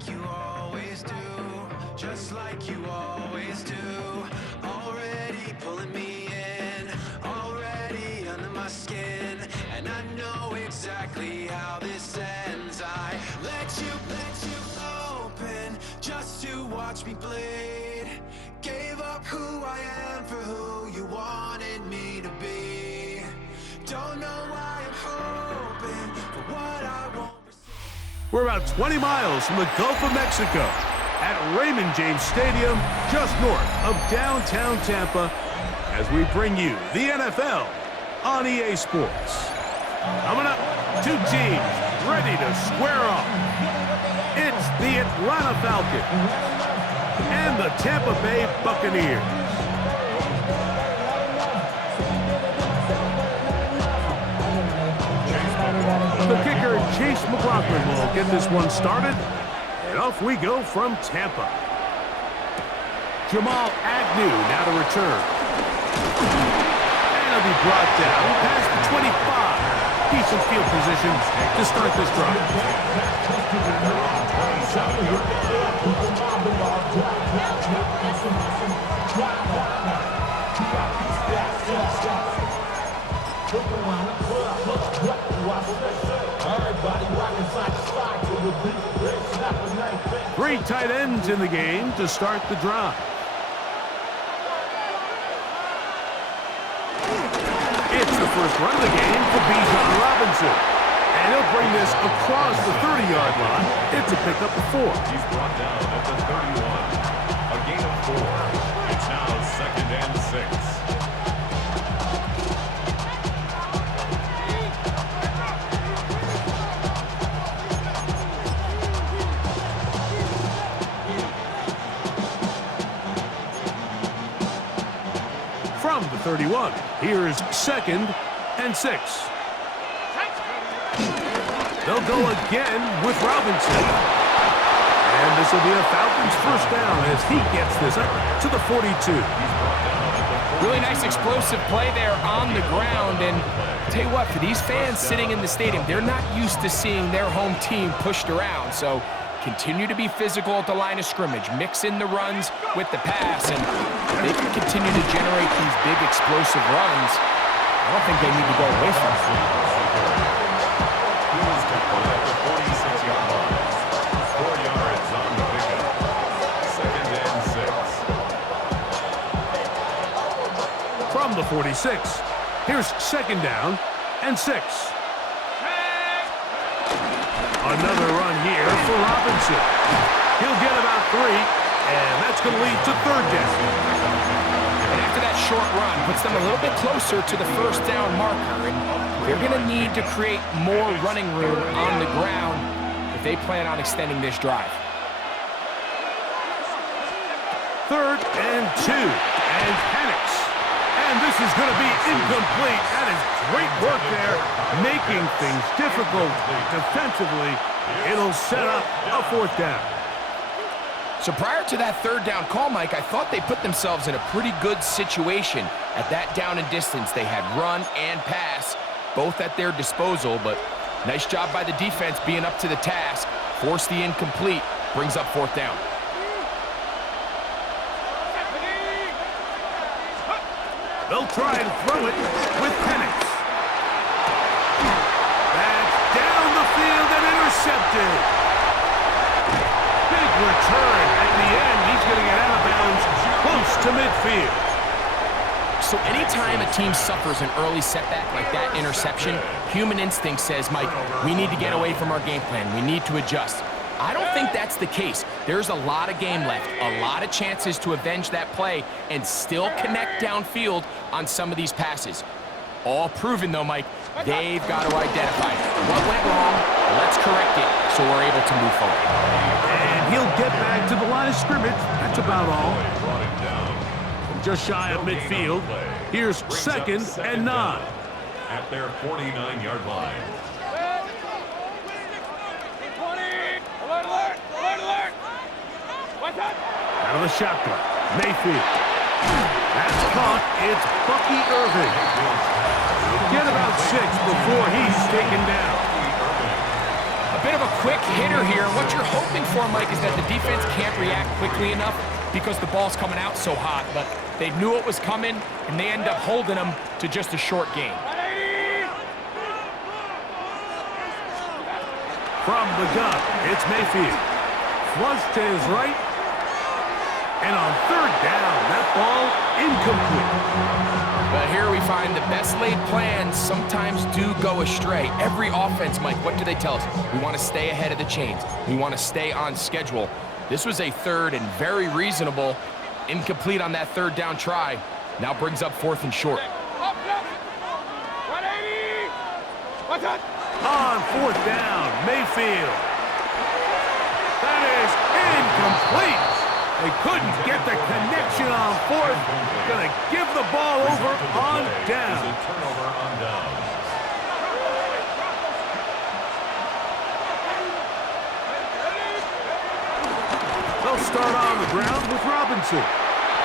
like you always do, just like you always do. Already pulling me in, already under my skin, and I know exactly how this ends. I let you open just to watch me bleed. Gave up who I am for who you wanted me to be. Don't know why I'm hoping for what I won't receive. We're about 20 miles from the Gulf of Mexico at Raymond James Stadium, just north of downtown Tampa, as we bring you the NFL on EA Sports. Coming up, two teams ready to square off. It's the Atlanta Falcons and the Tampa Bay Buccaneers. The kicker, Chase McLaughlin, will get this one started. And off we go from Tampa. Jamal Agnew now to return. And he'll be brought down past the 25. Decent field position to start this drive. Three tight ends in the game to start the drive. It's the first run of the game for Bijan Robinson. And he'll bring this across the 30-yard line. It's a pickup of 4. He's brought down at the 31. A gain of 4. It's now 2nd and 6. From the 31, here's 2nd and 6. They'll go again with Robinson. And this will be a Falcons first down as he gets this up to the 42. Really nice explosive play there on the ground. And I'll tell you what, for these fans sitting in the stadium, they're not used to seeing their home team pushed around. So continue to be physical at the line of scrimmage. Mix in the runs with the pass. And they can continue to generate these big explosive runs. I don't think they need to go away from it. From the 46, here's 2nd down and 6. Another run here for Robinson. He'll get about 3, and that's going to lead to 3rd down. And after that short run, puts them a little bit closer to the first down marker, and they're going to need to create more running room on the ground if they plan on extending this drive. 3rd and 2, and panics. And this is going to be incomplete. That is great work there, making things difficult defensively. It'll set up a 4th down. So prior to that 3rd down call, Mike, I thought they put themselves in a pretty good situation at that down and distance. They had run and pass, both at their disposal, but nice job by the defense being up to the task. Force the incomplete, brings up 4th down. They'll try and throw it with Penix. That's down the field and intercepted. Big return at the end. He's going to get out of bounds close to midfield. So anytime a team suffers an early setback like that interception, human instinct says, Mike, we need to get away from our game plan. We need to adjust. I don't think that's the case. There's a lot of game left, a lot of chances to avenge that play and still connect downfield on some of these passes. All proven, though, Mike, they've got to identify what went wrong, let's correct it so we're able to move forward. And he'll get back to the line of scrimmage. That's about all. From just shy of midfield, here's 2nd and 9. At their 49-yard line. Out of the shotgun, Mayfield. That's caught. It's Bucky Irving. He'll get about 6 before he's taken down. A A bit of a quick hitter here. And what you're hoping for, Mike, is that the defense can't react quickly enough because the ball's coming out so hot. But they knew it was coming, and they end up holding them to just a short gain. From the gun, it's Mayfield. Flush to his right. And on third down, that ball incomplete. But here we find the best laid plans sometimes do go astray. Every offense, Mike, what do they tell us? We want to stay ahead of the chains. We want to stay on schedule. This was a third and very reasonable. Incomplete on that third down try. Now brings up fourth and short. On fourth down, Mayfield. That is incomplete. They couldn't get the connection on fourth. Gonna give the ball over on down. Turnover on down. They'll start on the ground with Robinson.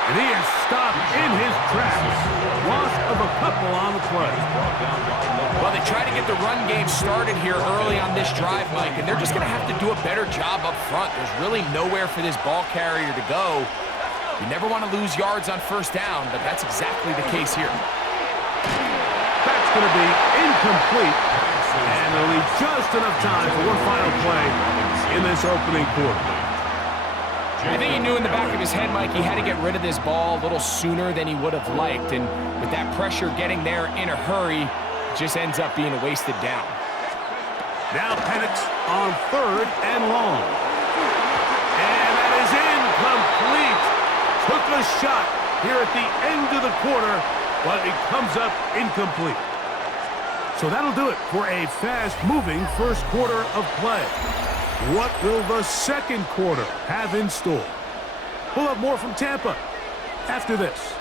And he is stopped in his tracks. Loss of a couple on the play. Well, they try to get the run game started here early on this drive, Mike, and they're just going to have to do a better job up front. There's really nowhere for this ball carrier to go. You never want to lose yards on first down, but that's exactly the case here. That's going to be incomplete. And they'll leave just enough time for one final play in this opening quarter. I think he knew in the back of his head, Mike, he had to get rid of this ball a little sooner than he would have liked. And with that pressure getting there in a hurry, it just ends up being a wasted down. Now Penix on third and long. And that is incomplete. Took a shot here at the end of the quarter, but it comes up incomplete. So that'll do it for a fast-moving first quarter of play. What will the second quarter have in store? We'll have more from Tampa after this.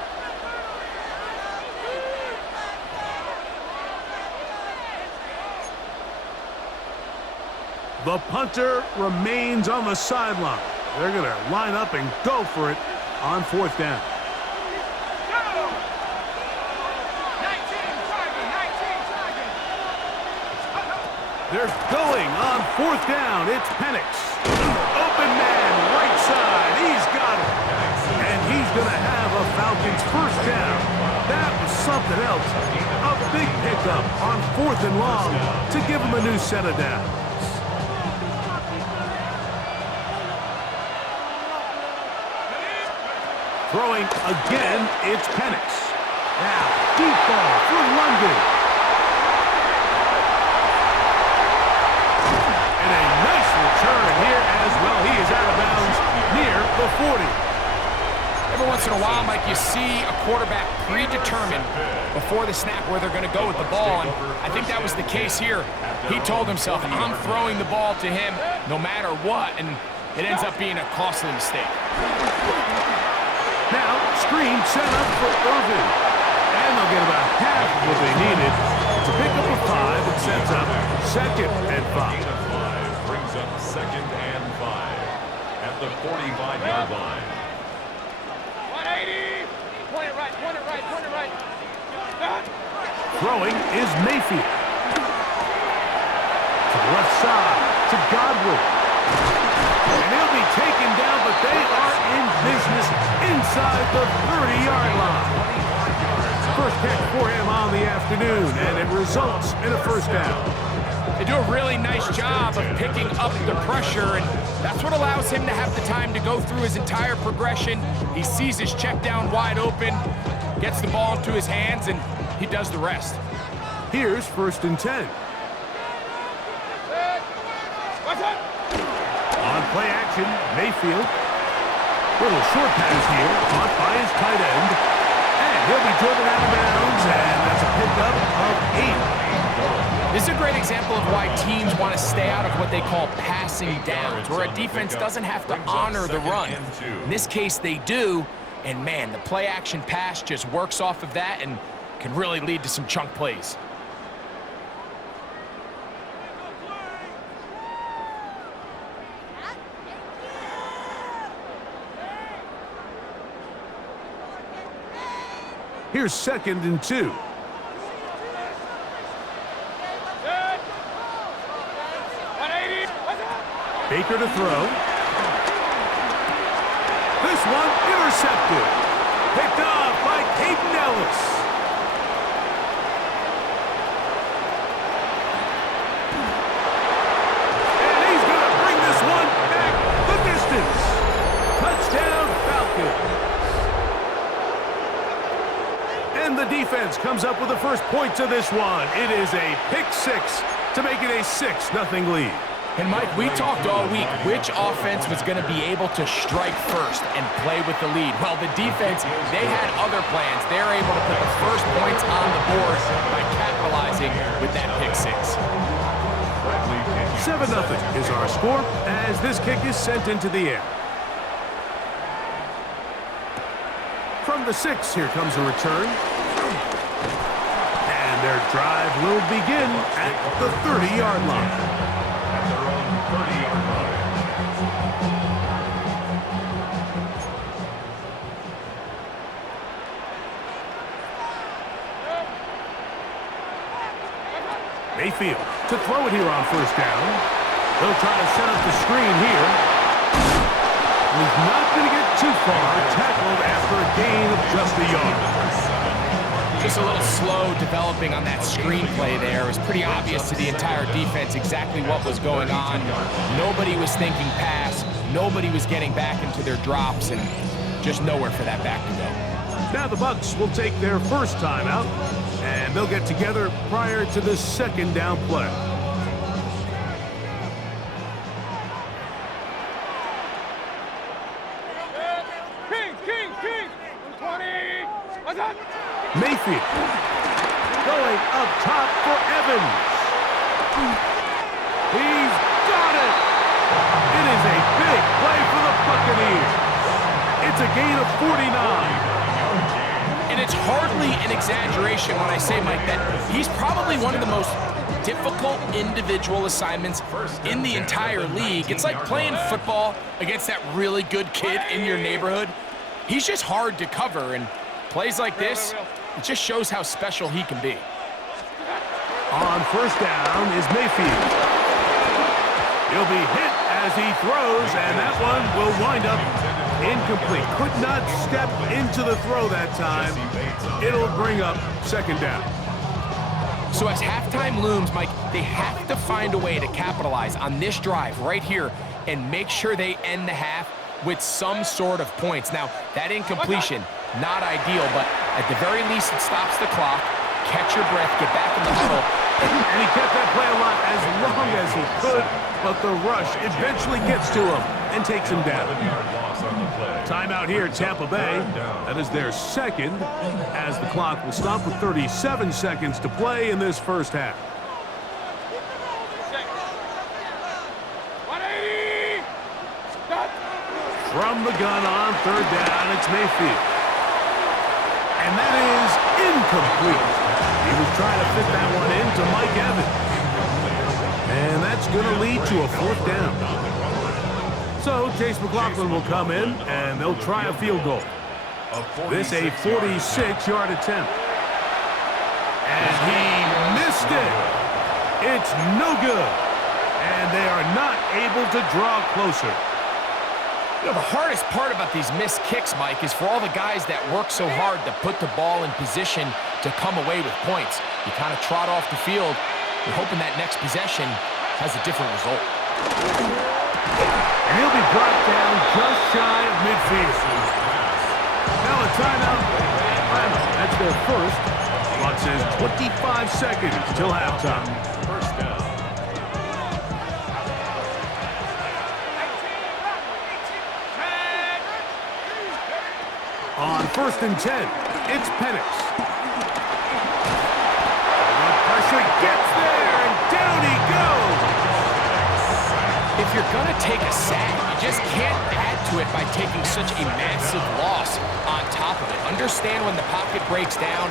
The punter remains on the sideline. They're going to line up and go for it on fourth down. They're going on fourth down. It's Penix. Open man, right side. He's got it. And he's going to have a Falcons first down. That was something else. A big pickup on fourth and long to give him a new set of downs. Throwing again, it's Penix. Now, deep ball for London. And a nice return here as well. He is out of bounds near the 40. Every once in a while, Mike, you see a quarterback predetermined before the snap where they're going to go with the ball, and I think that was the case here. He told himself, I'm throwing the ball to him no matter what, and it ends up being a costly mistake. Now, screen set up for Irvin. And they'll get about half of what they needed to pick up a 5 and sets up second and 5. Brings up second and 5 at the 45-yard line. 180! Point it right, point it right, point it right. Throwing is Mayfield. To the left side, to Godwin. And he'll be taken down, but they are in business inside the 30-yard line. First catch for him on the afternoon, and it results in a first down. They do a really nice job of picking up the pressure, and that's what allows him to have the time to go through his entire progression. He sees his check down wide open, gets the ball into his hands, and he does the rest. Here's first and 10. On play action, Mayfield. Little short pass here, caught by his tight end. And he'll be driven out of bounds, and that's a pickup of 8. This is a great example of why teams want to stay out of what they call passing downs, where a defense doesn't have to honor the run. In this case, they do, and man, the play action pass just works off of that and can really lead to some chunk plays. Here's second and 2. Baker to throw. This one intercepted. Picked off by Peyton Ellis. And he's going to bring this one back the distance. Touchdown Falcons. And the defense comes up with the first points of this one. It is a pick six to make it a 6-0 lead. And Mike, we talked all week which offense was going to be able to strike first and play with the lead. Well, the defense, they had other plans. They're able to put the first points on the board by capitalizing with that pick six. 7-0 is our score as this kick is sent into the air. From the 6, here comes a return. And their drive will begin at the 30-yard line. Mayfield to throw it here on first down. They'll try to set up the screen here. He's not going to get too far. Tackled after a gain of just a yard. Just a little slow developing on that screenplay there. It was pretty obvious to the entire defense exactly what was going on. Nobody was thinking pass. Nobody was getting back into their drops, and just nowhere for that back to go. Now the Bucs will take their first timeout, and they'll get together prior to the second down play. King. 20. What's up? Mayfield going up top for Evans. He's got it. It is a big play for the Buccaneers. It's a gain of 49. And it's hardly an exaggeration when I say, Mike, that he's probably one of the most difficult individual assignments in the entire league. It's like playing football against that really good kid in your neighborhood. He's just hard to cover, and plays like this, it just shows how special he can be. On first down is Mayfield. He'll be hit as he throws, and that one will wind up incomplete. Could not step into the throw that time. It'll bring up second down. So as halftime looms, Mike, they have to find a way to capitalize on this drive right here and make sure they end the half with some sort of points. Now, that incompletion, not ideal, but at the very least, it stops the clock. Catch your breath, get back in the huddle. And he kept that play alive as long as he could, but the rush eventually gets to him and takes him down. Timeout here, Tampa Bay. That is their second, as the clock will stop with 37 seconds to play in this first half. 180. From the gun on third down, it's Mayfield. And that is incomplete. He was trying to fit that one into Mike Evans. And that's going to lead to a fourth down. So Chase McLaughlin will come in, and they'll try a field goal. This a 46-yard attempt. And he missed it. It's no good. And they are not able to draw closer. You know, the hardest part about these missed kicks, Mike, is for all the guys that work so hard to put the ball in position to come away with points. You kind of trot off the field, you're hoping that next possession has a different result. And he'll be brought down just shy of midfield. Now a timeout. That's their first. Clock says 25 seconds till halftime. On first and 10, it's Penix. And pressure gets there, and down he goes. If you're going to take a sack, you just can't add to it by taking such a massive loss on top of it. Understand when the pocket breaks down,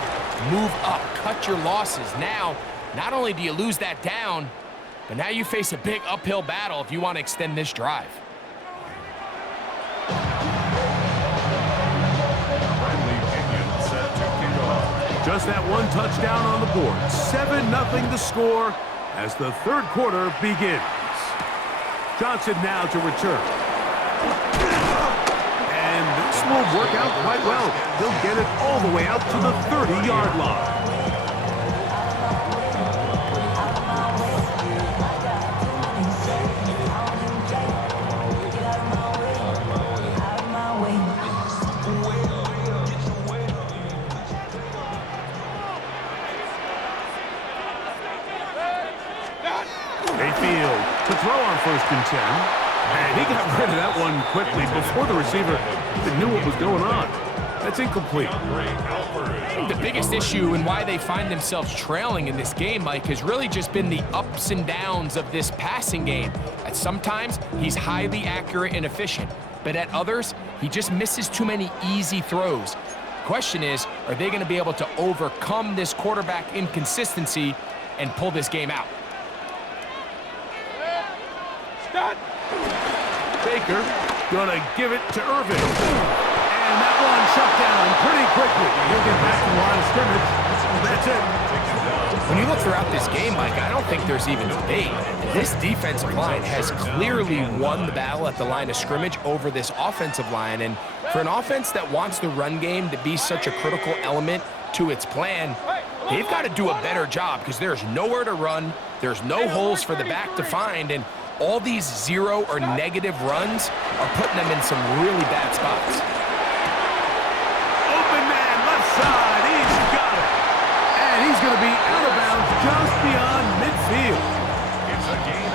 move up, cut your losses. Now, not only do you lose that down, but now you face a big uphill battle if you want to extend this drive. Just that one touchdown on the board. 7-0 the score as the third quarter begins. Johnson now to return. And this will work out quite well. He'll get it all the way out to the 30-yard line. Mayfield to throw on 1st and 10. And he got rid of that one quickly before the receiver even knew what was going on. That's incomplete. I think the biggest issue and why they find themselves trailing in this game, Mike, has really just been the ups and downs of this passing game. At sometimes, he's highly accurate and efficient, but at others, he just misses too many easy throws. Question is, are they going to be able to overcome this quarterback inconsistency and pull this game out? Baker gonna give it to Irvin. And that one shut down pretty quickly. He'll get back to the line of scrimmage. That's it. When you look throughout this game, Mike, I don't think there's even debate. This defensive line has clearly won the battle at the line of scrimmage over this offensive line. And for an offense that wants the run game to be such a critical element to its plan, they've got to do a better job because there's nowhere to run. There's no holes for the back to find. And all these 0 or negative runs are putting them in some really bad spots. Open man, left side, he's got it. And he's going to be out of bounds just beyond midfield.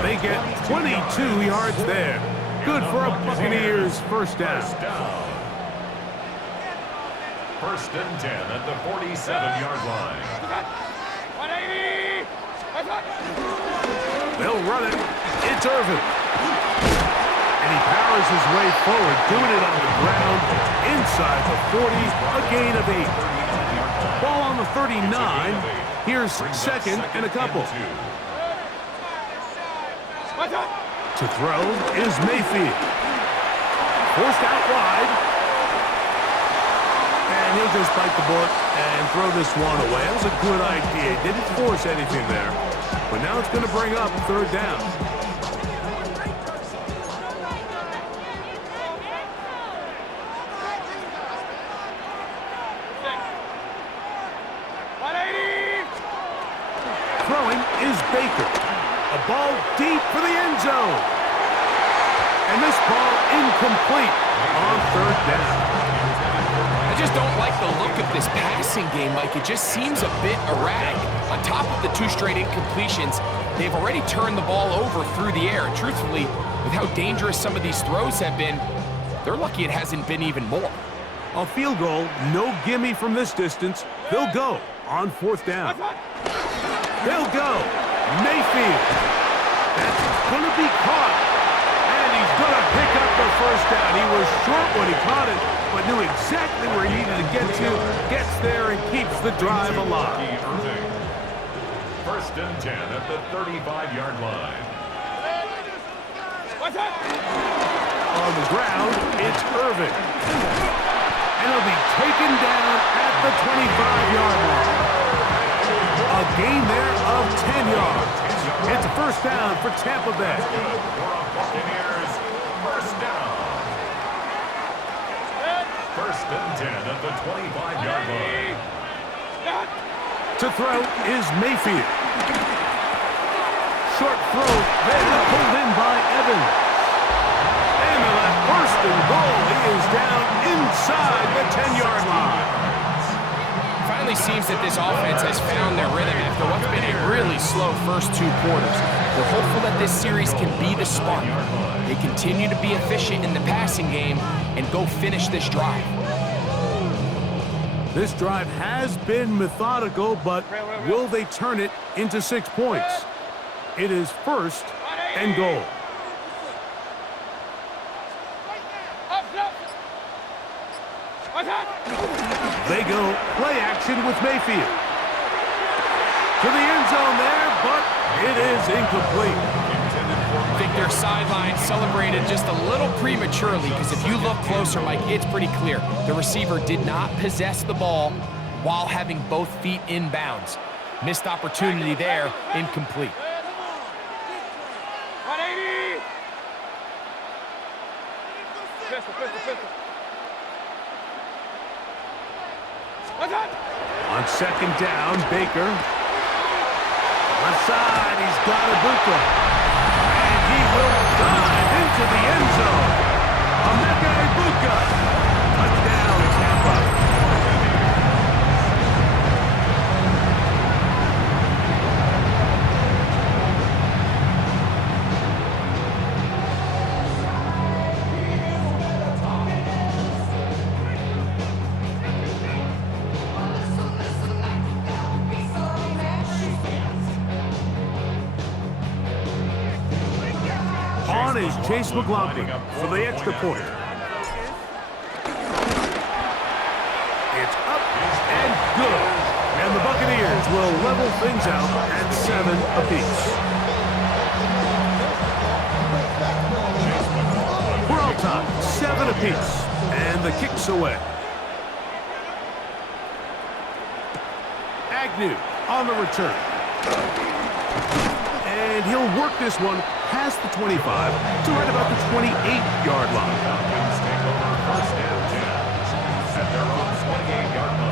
They get 22 yards there. Good for a Buccaneers first down. 1st and 10 at the 47-yard line. 180! They'll run it. It's Irvin. And he powers his way forward, doing it on the ground inside the 40, a gain of 8. Ball on the 39. Here's 2nd and a couple. To throw is Mayfield. Forced out wide. And he'll just bite the bullet and throw this one away. That was a good idea. Didn't force anything there. But now it's going to bring up 3rd down. Throwing is Baker. A ball deep for the end zone. And this ball incomplete on 3rd down. I just don't like the look of this passing game, Mike. It just seems a bit erratic. On top of the 2 straight incompletions, they've already turned the ball over through the air. And truthfully, with how dangerous some of these throws have been, they're lucky it hasn't been even more. A field goal, no gimme from this distance. They'll go on 4th down. They'll go. Mayfield. That's going to be caught. And he's going to pick up the 1st down. He was short when he caught it, but knew exactly where he needed to get to. Gets there and keeps the drive alive. 1st and 10 at the 35-yard line. On the ground, it's Irvin. And he'll be taken down at the 25-yard line. A gain there of 10 yards. It's a 1st down for Tampa Bay. Buccaneers, 1st down. 1st and 10 at the 25-yard line. To throw is Mayfield. Short throw there, pulled in by Evans. And the left 1st and goal. He is down inside the 10-yard line. Finally seems that this offense has found their rhythm after what's been a really slow first 2 quarters. We're hopeful that this series can be the spark. They continue to be efficient in the passing game and go finish this drive. This drive has been methodical, but will they turn it into 6 points? It is 1st and goal. They go play action with Mayfield. To the end zone there, but it is incomplete. I think their sideline celebrated just a little prematurely because if you look closer, Mike, it's pretty clear. The receiver did not possess the ball while having both feet in bounds. Missed opportunity there, incomplete. On second down, Baker. Left side, he's got Ibuka. And he will dive into the end zone. Emeka Ibuka. Touchdown, Tampa. On is Chase McLaughlin for the extra point. It's up and good. And the Buccaneers will level things out at 7 apiece. We're all tied, 7 apiece. And the kick's away. Agnew on the return. And he'll work this one past the 25 to right about the 28-yard line.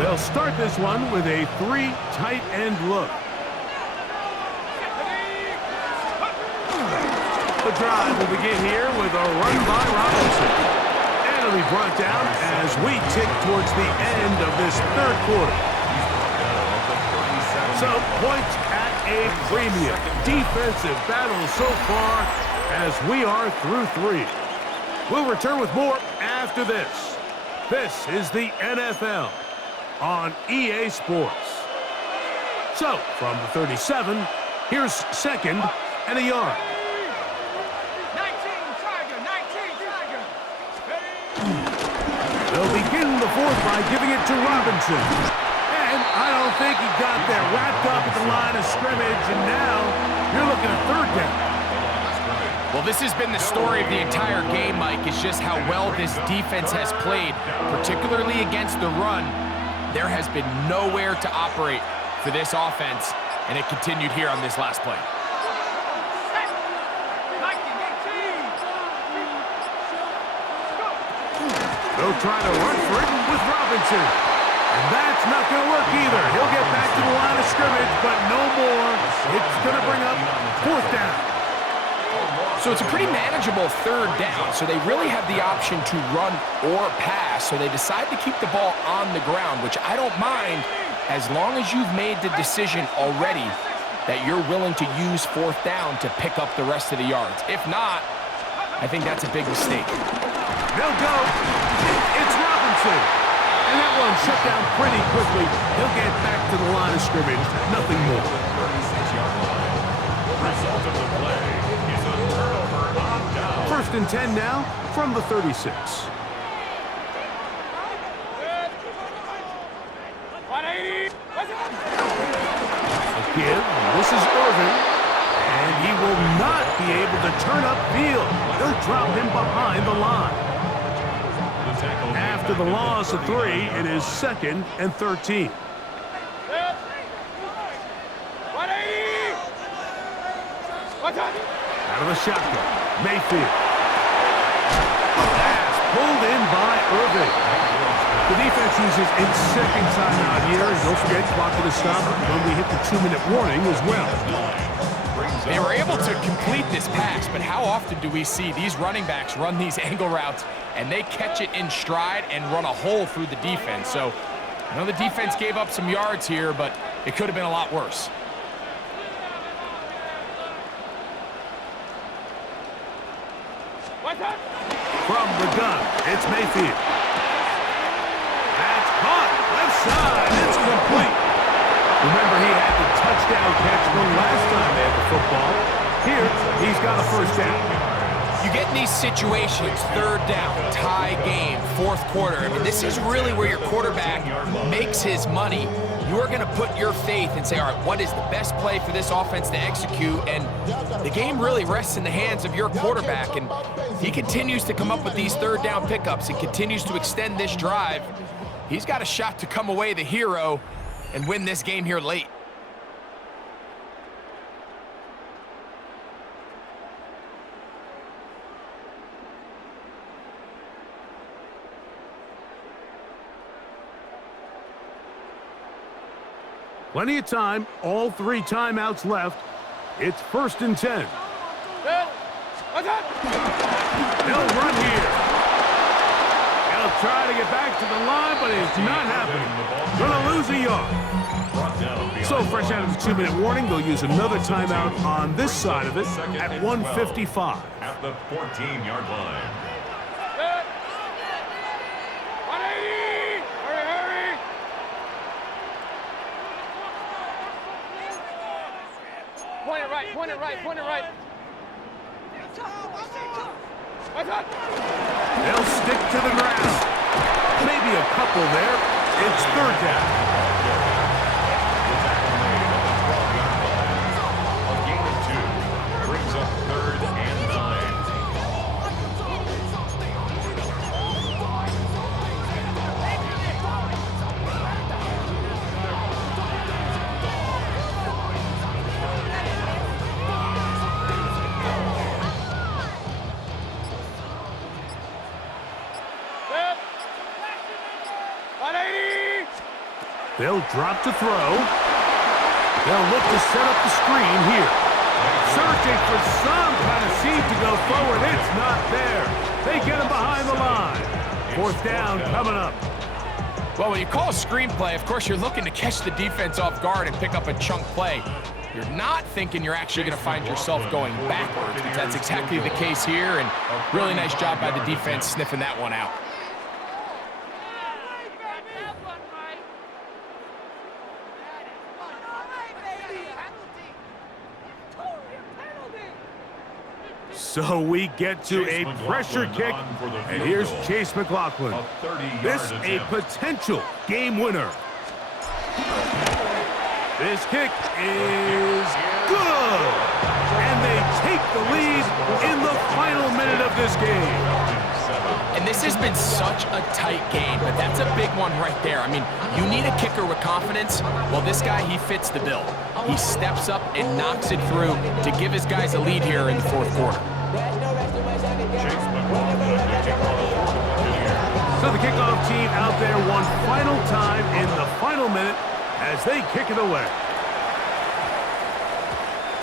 They'll start this one with a 3 tight end look. The drive will begin here with a run by Robinson. And it'll be brought down as we tick towards the end of this third quarter. So points at a premium. Defensive battle so far as we are through 3. We'll return with more after this. This is the NFL on EA Sports. So from the 37, here's second and a yard. 19 Tiger. They'll begin the fourth by giving it to Robinson. And I don't think he got there. Wrapped up at the line of scrimmage, and now you're looking at third down. Well, this has been the story of the entire game, Mike, is just how well this defense has played, particularly against the run. There has been nowhere to operate for this offense, and it continued here on this last play. They'll try to run for it with Robinson. And that's not going to work either. He'll get back to the line of scrimmage, but no more. It's going to bring up fourth down. So it's a pretty manageable third down, so they really have the option to run or pass, so they decide to keep the ball on the ground, which I don't mind as long as you've made the decision already that you're willing to use fourth down to pick up the rest of the yards. If not, I think that's a big mistake. They'll go. It's Robinson. And that one shut down pretty quickly. He'll get back to the line of scrimmage. Nothing more. Result of the play is a turnover on down. First and 10 now from the 36. Again, this is Irvin. And he will not be able to turn upfield. They'll drop him behind the line. After the loss of 3, it is 2nd and 13. Out of the shotgun, Mayfield. Pass pulled in by Irvin. The defense uses its second timeout here. And don't forget, clock to stop when we hit the 2-minute warning as well. They were able to complete this pass, but how often do we see these running backs run these angle routes and they catch it in stride and run a hole through the defense? So I know the defense gave up some yards here, but it could have been a lot worse. From the gun, it's Mayfield. That's caught. Left side. It's complete. Remember, he had the touchdown catch the last time they had the football. Here, he's got a first down. You get in these situations, third down, tie game, fourth quarter. I mean, this is really where your quarterback makes his money. You're going to put your faith and say, all right, what is the best play for this offense to execute? And the game really rests in the hands of your quarterback. And he continues to come up with these third down pickups and continues to extend this drive. He's got a shot to come away the hero and win this game here late. Plenty of time, all 3 timeouts left. It's 1st and 10. They'll run here. They'll try to get back to the line, but it's not happening. Gonna lose a yard. So fresh out of the 2-minute warning, they'll use another timeout on this side of it at 1:55. At the 14-yard line. 180! Hurry! Point it right. They'll stick to the ground. Maybe a couple there. It's 3rd down. A gain of 2 brings up 3rd and 9. They'll drop to throw. They'll look to set up the screen here. Searching for some kind of seed to go forward. It's not there. They get him behind the line. 4th down coming up. Well, when you call a screenplay, of course, you're looking to catch the defense off guard and pick up a chunk play. You're not thinking you're actually going to find yourself going backwards, but that's exactly the case here, and really nice job by the defense sniffing that one out. So we get to a pressure kick, and here's Chase McLaughlin. This a potential game winner. This kick is good, and they take the lead in the final minute of this game. And this has been such a tight game, but that's a big one right there. I mean, you need a kicker with confidence. Well, this guy, he fits the bill. He steps up and knocks it through to give his guys a lead here in the 4th quarter. So the kickoff team out there one final time in the final minute as they kick it away.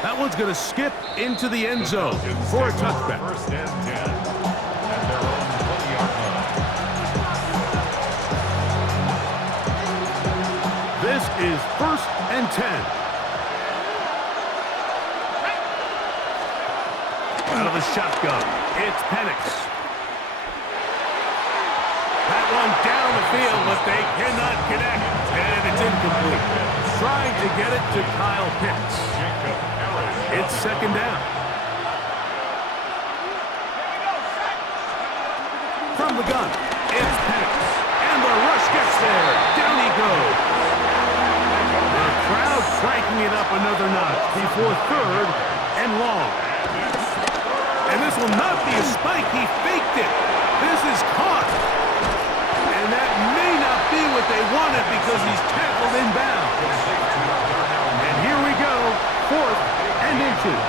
That one's going to skip into the end zone for a touchback. 1st and 10 at their own 20-yard line. This is 1st and 10. Out of the shotgun, it's Penix. That one down the field, but they cannot connect, and it's incomplete. Trying to get it to Kyle Pitts. It's 2nd down. From the gun, it's Penix, and the rush gets there. Down he goes. The crowd cranking it up another notch before 3rd and long. And this will not be a spike. He faked it. This is caught. And that may not be what they wanted because he's tackled inbounds. And here we go. 4th and inches.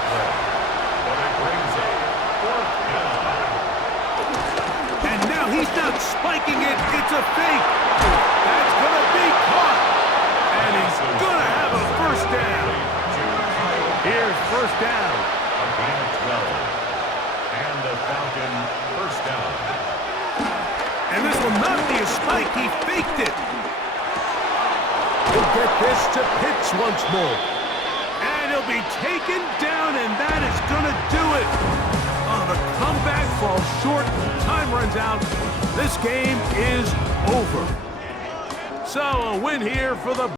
And now he's not spiking it. It's a fake. That's going to be caught. And he's going to have a 1st down. Here's 1st down. A gain of 12. And the Falcon 1st down. And this will not be a spike. He faked it. He'll get this to Pitts once more. And he'll be taken down, and that is going to do it. Oh, the comeback falls short. Time runs out. This game is over. So a win here for the